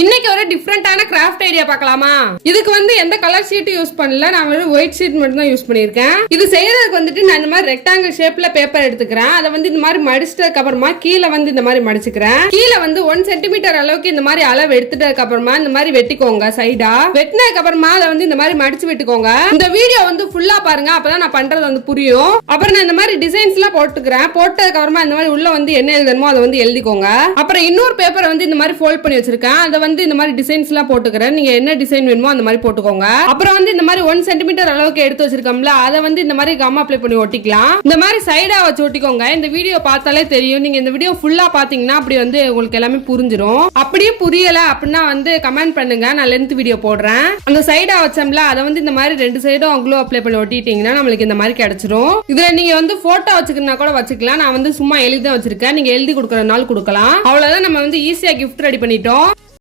இன்னைக்கு ஒரு டிஃபரெண்டான craft idea பார்க்கலாமா? இதுக்கு எந்த கலர் ஷீட் யூஸ் பண்ணல, நான் ஒயிட் ஷீட் மட்டும் தான் யூஸ் பண்ணிருக்கேன். இது செய்யறதுக்கு நான் இந்த மாதிரி ரெக்டாங்கிள் ஷேப்ல பேப்பர் எடுத்துக்கிறேன். அதை இந்த மாதிரி மடிச்சிட்டதுக்கு அப்புறமா கீழே இந்த மாதிரி மடிச்சுக்கிறேன். கீழே 1 சென்டிமீட்டர் அளவுக்கு இந்த மாதிரி அளவு எடுத்துட்டதுக்கு அப்புறமா இந்த மாதிரி வெட்டிக்கோங்க. சைடா வெட்டினதுக்கு அப்புறமா அதை இந்த மாதிரி மடிச்சு விட்டுக்கோங்க. இந்த வீடியோ ஃபுல்லா பாருங்க, அப்பதான் நான் பண்றது புரியும். அப்புறம் நான் இந்த மாதிரி டிசைன்ஸ் எல்லாம் போட்டுக்கிறேன். போட்டதுக்கு அப்புறமா இந்த மாதிரி உள்ள என்ன எழுதணுமோ அதை எழுதிக்கோங்க. அப்புறம் இன்னொரு பேப்பரை இந்த மாதிரி ஃபோல்ட் பண்ணி வச்சிருக்கேன். அதை இந்த மாதிரி டிசைன்ஸ் எல்லாம் போட்டுக்கிறேன். நீங்க என்ன டிசைன் வேணுமோ அந்த மாதிரி போட்டுக்கோங்க. அப்புறம் இந்த மாதிரி 1 சென்டிமீட்டர் அளவுக்கு எடுத்து வச்சிருக்கோம்ல, அதை இந்த மாதிரி கம் அப்ளை பண்ணி ஒட்டிக்கலாம். இந்த மாதிரி சைடா வச்சு ஒட்டிக்கோங்க. இந்த வீடியோ பார்த்தாலே தெரியும். நீங்க இந்த வீடியோ ஃபுல்லா பாத்தீங்கன்னா அப்படி உங்களுக்கு எல்லாமே புரிஞ்சிடும். அப்படியே புரியல அப்படின்னா கமெண்ட் பண்ணுங்க, நான் லென்த் வீடியோ போடுறேன். அந்த சைடா வச்சோம்ல, அதை இந்த மாதிரி 2 சைடும் க்ளூ அப்ளை பண்ணி ஒட்டிட்டீங்கன்னா நம்மளுக்கு இந்த மாதிரி கிடைச்சிரும். இதுல நீங்க போட்டோ வச்சுக்கணும்னா கூட வச்சுக்கலாம். நான் சும்மா எழுதி தான் வச்சிருக்கேன். நீங்க எழுதி கொடுக்கறதுனால கொடுக்கலாம். அவ்வளவுதான், நம்ம ஈஸியா கிஃப்ட் ரெடி பண்ணிட்டோம்.